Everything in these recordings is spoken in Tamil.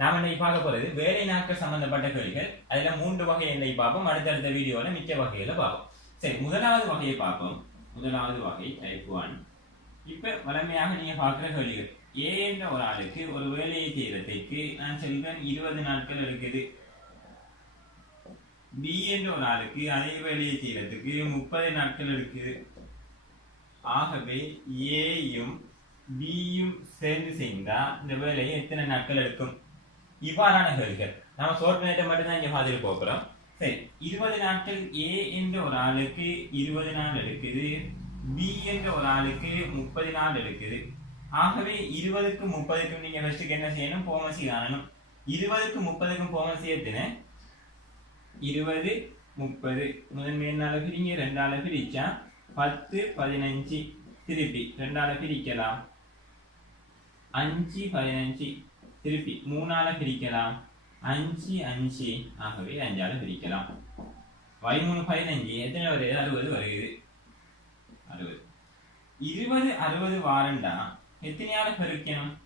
நாம இன்னைக்கு பார்க்க போறது வேலை நாட்கள் சம்பந்தப்பட்ட கேள்விகள். அதுல மூன்று வகை என்னை பார்ப்போம். அடுத்தடுத்த வீடியோல மிக்க வகையில பார்ப்போம். சரி முதலாவது வகையை பார்ப்போம். முதலாவது வகை டைப் ஒன் இப்ப வளமையாக நீங்க பார்க்கிற கேள்விகள். ஏ என்ற ஒரு ஆளுக்கு ஒரு வேலையை செய்யறதுக்கு நான் சொல்வேன் இருபது நாட்கள் இருக்குது பி என்ற ஒரு ஆளுக்கு அதே வேலையை செய்யறதுக்கு முப்பது நாட்கள் இருக்குது ஆகவே ஏயும் பியும் சேர்ந்து செய்தா இந்த வேலையை எத்தனை நாட்கள் எடுக்கும்? இவ்வாறான கேள்விகள். நம்ம சோர்ட் நேரத்தை மட்டும்தான் இங்க பார்த்துட்டு போகிறோம் சரி இருபது நாட்கள் ஏ என்ற ஒரு ஆளுக்கு இருபது நாள் எடுக்குது பி என்ற ஒரு ஆளுக்கு முப்பது நாள் எடுக்குது. ஆகவே இருபதுக்கும் முப்பதுக்கும் நீங்க ஃபர்ஸ்ட்டுக்கு என்ன செய்யணும்? போமசி காணணும். இருபதுக்கும் முப்பதுக்கும் போமசி எத்தின? இருபது முப்பது. முதன்மை என்னால பிரிங்க? ரெண்டால பிரிச்சா பத்து பதினஞ்சு. திருப்பி. ரெண்டால பிரிக்கலாம். அஞ்சு பதினஞ்சு. திருப்பி மூணால பிரிக்கலாம். அஞ்சு அஞ்சு ஆகவே அஞ்சால பிரிக்கலாம். பதிமூணு பதினஞ்சு எத்தனை வருது? அறுபது வருது. அறுபது. இருபது அறுபது வாரண்டா? எத்தனையால பெருக்கணும்?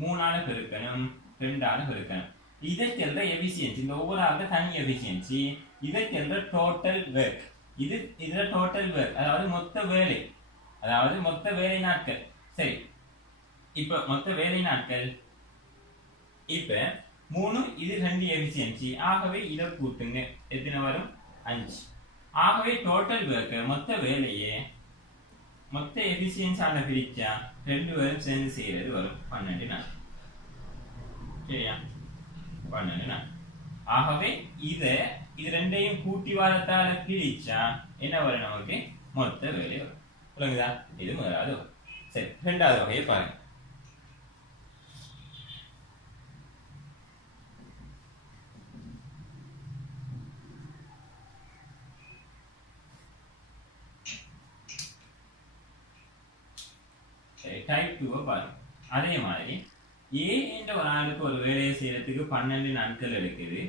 மூணால பெருக்கணும். ரெண்டால பெருக்கணும். இதற்கென்ற எஃபிஷியன்சி இந்த ஒவ்வொரு ஆளுக்கு தனி எஃபிஷியன்சி இதற்கென்ற டோட்டல் ஒர்க் இது இதுல டோட்டல் ஒர்க் அதாவது மொத்த வேலை. அதாவது மொத்த வேலை நாட்கள். சரி. இப்ப மொத்த வேலை நாட்கள். இப்ப மூணு இது ரெண்டு எஃபிஷியன்சி ஆகவே இதை கூட்டுங்க. எத்தனை வரும்? அஞ்சு. ஆகவே டோட்டல் ஒர்க் மொத்த வேலையே மொத்த எஃபிஷியன்ஸால பிரிச்சா ரெண்டு பேரும் சேர்ந்து செய்யறது வரும். பன்னெண்டு நாள். சரியா? பன்னெண்டு நாள். ஆகவே இத இது ரெண்டையும் கூட்டி வாரத்தால பிரிச்சா என்ன வரும் நமக்கு? மொத்த வேலை வரும். புரியுதா இது முதலாவது வரும். சரி ரெண்டாவது வகையை பாருங்க. டைப் டூவை பாருங்க அதே மாதிரி ஏ என்ற ஒரு ஆளுக்கு ஒரு வேலையை செய்யறதுக்கு பன்னெண்டு நாட்கள் எடுக்குது.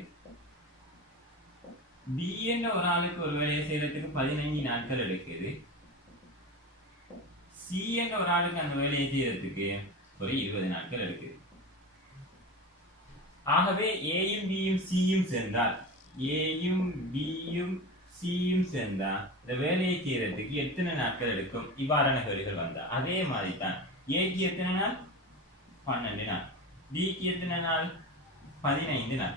பி என்ற ஒரு ஆளுக்கு ஒரு வேலையை செய்யறதுக்கு பதினஞ்சு நாட்கள் எடுக்குது. சி என்ற ஒரு ஆளுக்கு அந்த வேலையை செய்யறதுக்கு ஒரு இருபது நாட்கள் எடுக்குது. ஆகவே ஏயும் பியும் சியும் சேர்ந்தால் ஏயும் பியும் சியும் சேர்ந்தா இந்த வேலையை செய்யறதுக்கு எத்தனை நாட்கள் எடுக்கும்? இவ்வாறான கேள்விகள் வந்தா. அதே மாதிரி தான் ஏக்கு எத்தனை நாள்? பன்னெண்டு நாள். பிக்கு எத்தனை நாள்? பதினைந்து நாள்.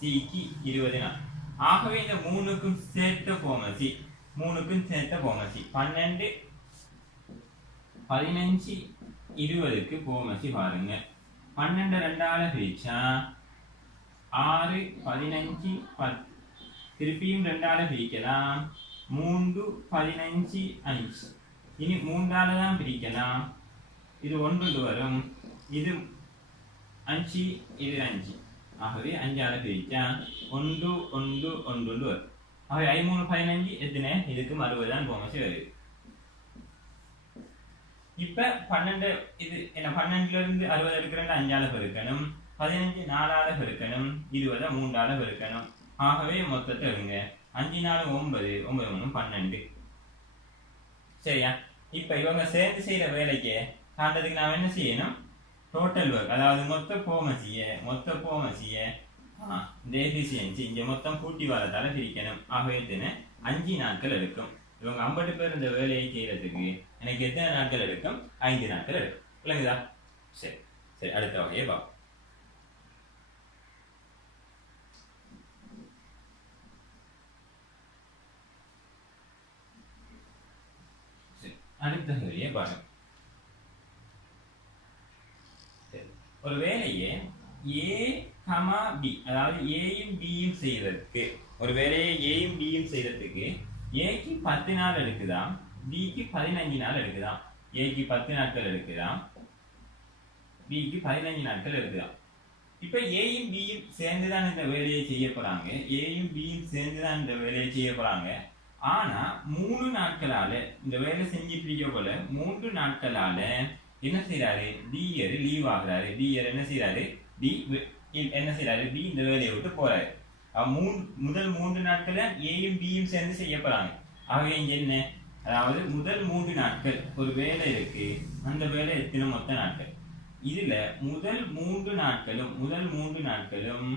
சிக்கு இருபது நாள். ஆகவே இந்த மூணுக்கும் சேர்த்த போமசி மூணுக்கும் சேர்த்த போமசி பன்னெண்டு பதினஞ்சு இருபதுக்கு போமசி பாருங்க. பன்னெண்டு ரெண்டால பிரிச்சா ஆறு பதினஞ்சு பத்து திருப்பியும் ரெண்டால பிரிக்கலாம். மூன்று பதினஞ்சு அஞ்சு இனி மூன்றால தான் பிரிக்கலாம். இது ஒன்று வரும். இது அஞ்சு இது அஞ்சு. ஆகவே அஞ்சால பிரிச்சா ஒன்று ஒன்று ஒன்று வரும். ஆகவே ஐமூணு பதினஞ்சு எத்தனை? இதுக்கு அறுபது தான் போமச்சு வருது இப்ப பன்னெண்டு இது என்ன பன்னெண்டுல இருந்து அறுபது எடுக்கிறேன் அஞ்சால பெருக்கணும். பதினஞ்சு நாலால பெருக்கணும். இருபதை மூன்றால பெருக்கணும். ஆகவே மொத்தத்தை இருங்க அஞ்சு நாலு ஒன்பது ஒன்பது மூணு பன்னெண்டு. சரியா? இப்ப இவங்க சேர்ந்து செய்யற வேலைக்கு காண்றதுக்கு நாம் என்ன செய்யணும்? டோட்டல் ஒர்க் அதாவது மொத்த போமசிய மொத்த போமசிய இந்த எஃபிஷியன்சி இங்க மொத்தம் கூட்டி வரதால பிரிக்கணும். ஆகவே தின அஞ்சு நாட்கள் எடுக்கும். இவங்க ஐம்பது பேர் இந்த வேலையை செய்யறதுக்கு எனக்கு எத்தனை நாட்கள் எடுக்கும்? ஐந்து நாட்கள் எடுக்கும். இல்லைங்களா சரி. சரி அடுத்த வகையை பார்ப்போம் சரி, அடுத்த வகையை பாருங்க. சரி, ஒரு வேலையை ஏ கமா பி அதாவது ஏயும் பியும் செய்யறதுக்கு ஒரு வேலையை ஏயும் பியும் செய்யறதுக்கு ஏக்கு பத்து நாள் எடுக்குதாம் பிக்கு பதினஞ்சு நாள் எடுக்குதாம் ஏக்கு பத்து நாட்கள் எடுக்குதாம் பிக்கு பதினஞ்சு நாட்கள் எடுக்குதாம். இப்ப ஏயும் பியும் சேர்ந்துதான் இந்த வேலையை செய்ய போறாங்க ஏயும் பியும் சேர்ந்துதான் இந்த வேலையை செய்ய போறாங்க. ஆனா மூணு நாட்களால இந்த வேலை செஞ்சுட்டு போல மூன்று நாட்களால என்ன செய்யறாரு டியர் லீவ் ஆகுறாரு. டியர் என்ன செய்யறாரு டி என்ன செய்யறாரு டி இந்த வேலையை விட்டு போறாரு. அவ மூணு முதல் மூன்று நாட்கள ஏயும் பியும் சேர்ந்து செய்ய போறாங்க. ஆகவே இங்க என்ன? அதாவது முதல் மூன்று நாட்கள் ஒரு வேலை இருக்கு. அந்த வேலை எத்தனை மொத்த நாட்கள்? இதுல முதல் மூன்று நாட்களும் முதல் மூன்று நாட்களும்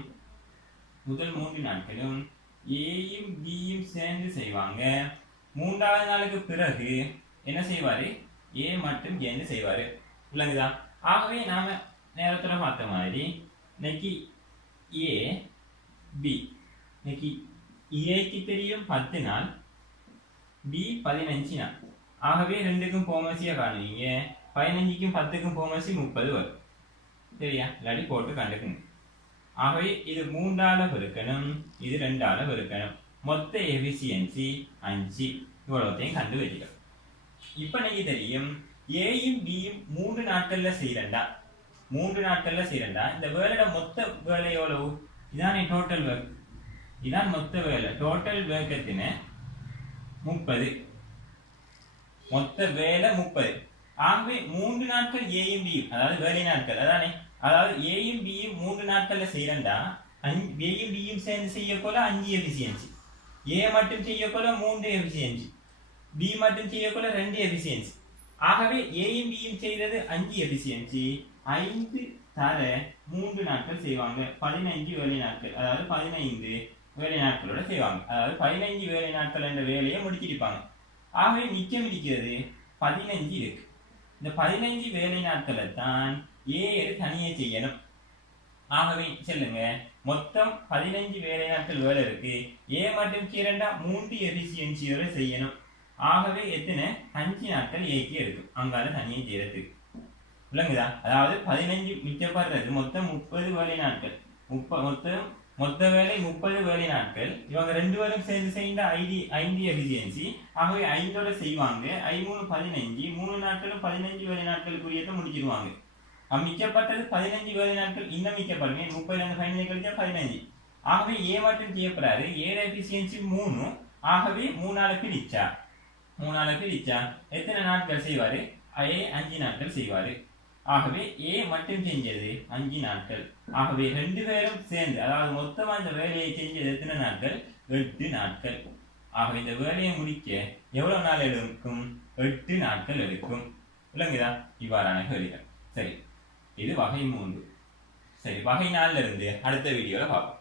முதல் மூன்று நாட்களும் ஏயும் பியும் சேர்ந்து செய்வாங்க. மூன்றாவது நாளுக்கு பிறகு என்ன செய்வாரு? ஏ மட்டும் ஏன்னு செய்வாரு. விளங்குதா? ஆகவே நாம நேரத்துல பார்த்த மாதிரி இன்னைக்கு ஏ பி இன்னைக்கு ஏக்கு தெரியும் பத்து நாள் பி பதினஞ்சு நாள். ஆகவே ரெண்டுக்கும் போமசியா காணுவீங்க பதினஞ்சுக்கும் பத்துக்கும் போமசி முப்பது வரும். சரியா? இல்லாட்டி போட்டு கண்டுக்குங்க. ஆகவே இது மூன்றால பெருக்கணும் இது ரெண்டால பெருக்கணும். மொத்த எஃபிசியன்சி அஞ்சு. இவ்வளோத்தையும் கண்டு வச்சுக்கணும் இப்ப நீங்க தெரியும் ஏயும் பியும் மூன்று நாட்கள்ல செய்யறண்டா? மூன்று நாட்கள்ல செய்யறண்டா? இந்த வேலையோட மொத்த வேலை எவ்வளவு? இதானே டோட்டல் ஒர்க் இதான் மொத்த வேலை. டோட்டல் வேர்க்கத்தின முப்பது. மொத்த வேலை முப்பது. ஆகவே மூன்று நாட்கள் ஏயும் பியும் அதாவது வேலை நாட்கள். அதானே? அதாவது ஏயும் பியும் மூன்று நாட்களில் செய்யறண்டா ஏயும் பியும் சேர்ந்து செய்ய அஞ்சு எஃபிசியன்சி ஏ மட்டும் செய்யக்கொள்ள மூன்று எஃபிசியன்சி பி மட்டும் செய்யக்கொள்ள ரெண்டு எஃபிசியன்சி ஆகவே ஏயும் பியும் செய்கிறது அஞ்சு எஃபிசியன்சி ஐந்து தர மூன்று நாட்கள் செய்வாங்க. பதினைஞ்சு வேலை நாட்கள். அதாவது பதினைந்து வேலை நாட்களோட செய்வாங்க. அதாவது பதினைஞ்சு வேலை நாட்கள் என்ற வேலையை முடிச்சிருப்பாங்க. ஆகவே மிச்சம் இருக்கிறது பதினைஞ்சு இருக்கு. இந்த பதினைஞ்சு வேலை நாட்களை தான் ஏ தனியே செய்யணும். ஆகவே சொல்லுங்க. மொத்தம் பதினஞ்சு வேலை நாட்கள் வேலை இருக்கு. ஏ மற்றும் கிரண்டா மூன்று எஃபிசியன்சியோட செய்யணும். ஆகவே எத்தனை? அஞ்சு நாட்கள் ஏக்கு எடுக்கும். அங்கால தனியே செய்யறதுக்கு. விளங்குதா? அதாவது பதினஞ்சு மிச்சப்படுறது மொத்தம் முப்பது வேலை நாட்கள் முப்ப மொத்தம் மொத்த வேலை முப்பது வேலை நாட்கள் இவங்க ரெண்டு பேரும் சேர்ந்து செய்த ஐடி ஐந்து எஃபிசியன்சி ஆகவே ஐந்தோட செய்வாங்க. ஐ மூணு பதினஞ்சு மூணு நாட்களும் பதினஞ்சு வேலை நாட்களுக்குரியதை முடிச்சிருவாங்க. அமிக்கப்பட்டது பதினஞ்சு வேலை நாட்கள் இன்னும் மிச்சப்படுமே முப்பதுல இருந்து பதினஞ்சு கழிச்சா பதினஞ்சு ஆகவே ஏ மட்டும் செய்யப்படாது ஏழு எஃபிசியன்சி மூணு. ஆகவே மூணால பிரிச்சா? மூணால பிரிச்சா? எத்தனை நாட்கள் செய்வாரு? ஏ அஞ்சு நாட்கள் செய்வாரு. ஆகவே ஏ மட்டும் செஞ்சது அஞ்சு நாட்கள். ஆகவே ரெண்டு பேரும் சேர்ந்து அதாவது மொத்தமா இந்த வேலையை செஞ்சது எத்தனை நாட்கள்? எட்டு நாட்கள். ஆகவே இந்த வேலையை முடிக்க எவ்வளவு நாள் எடுக்கும்? எட்டு நாட்கள் எடுக்கும். விளங்குதா? இவ்வாறான கேள்விகள். சரி. இது வகை மூன்று சரி வகை நாளில் இருந்து அடுத்த வீடியோவில் பார்ப்போம்